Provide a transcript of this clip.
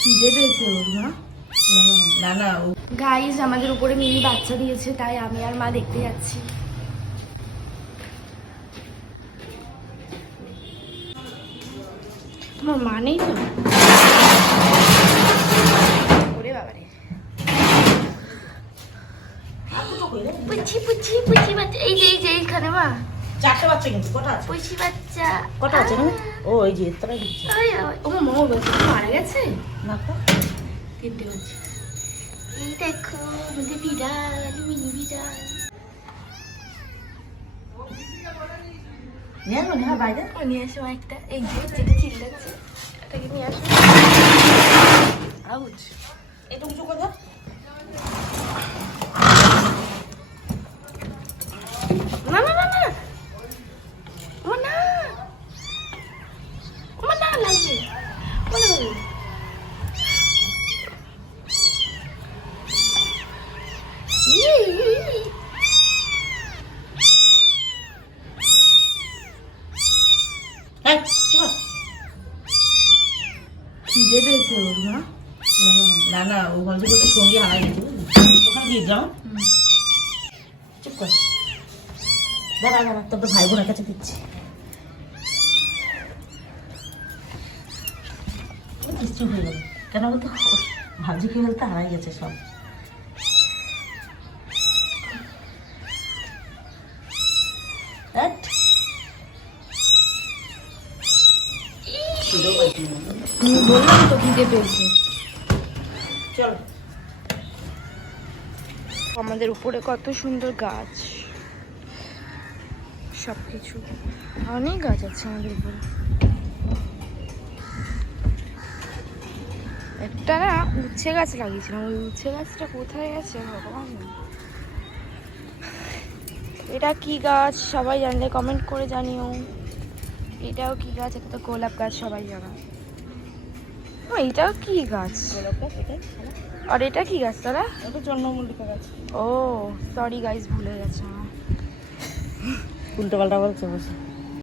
খিদে পেয়েছে ওর না। না না গাইস আমাদের উপরে মিনি বাচ্চা দিয়েছে, তাই আমি আর মা দেখতে যাচ্ছি। আমার মা নেই তো। ওরে বাবারে, পুচি পুচি পুচি বাচ্চা, এই যে এইখানে মা। চারটে বাচ্চা কিন্তু কটা আছে? পুচি বাচ্চা কটা আছে এখানে? ও এই যে তোরা দিচ্ছে ও মা, ওর বাচ্চা মারা গেছে না তো। তিনটে বাচ্চা। এই দেখো আমাদের বিড়াল, মিনি বিড়াল। নিয়ে আসবো না বাইরে। ও নিয়ে আসো একটা, এই যে যেটা চিল্লাচ্ছে এটাকে নিয়ে আসো। আউচ, এটা উঁচু করে দাও। না না না না, ও না, ও না লাগবে, ও লাগবে। খিদে পেয়েছে ওর না। না না ওখান থেকে তো সঙ্গী হারাই গেছে বুঝলি, ওখানে দিয়ে যাও। চুপ কর, দাঁড়া দাঁড়া, তোর তো ভাই বোনের কাছে দিচ্ছি। কিছু হয়ে গেল কেন বলতো, ভাবছি কি বলতে হারাই গেছে সব। বললাম তো খিদে পেয়েছে। চল, আমাদের উপরে কত সুন্দর গাছ, সবকিছু অনেক গাছ আছে আমাদের উপরে। একটা না উচ্ছে গাছ লাগিয়েছিলাম, ওই উচ্ছে গাছটা কোথায় গেছে ভগবান। এটা কি গাছ সবাই জানলে কমেন্ট করে জানিও। এটাও কি গাছ? এটা তো গোলাপ গাছ, সবাই জানা। এটাও কি গাছ? আর এটা কি গাছ তারা? এটা জন্মমল্লিকা গাছ। ও সরি গাইস, ভুলে গেছে আমার। উল্টো পাল্টা বলছে বসে।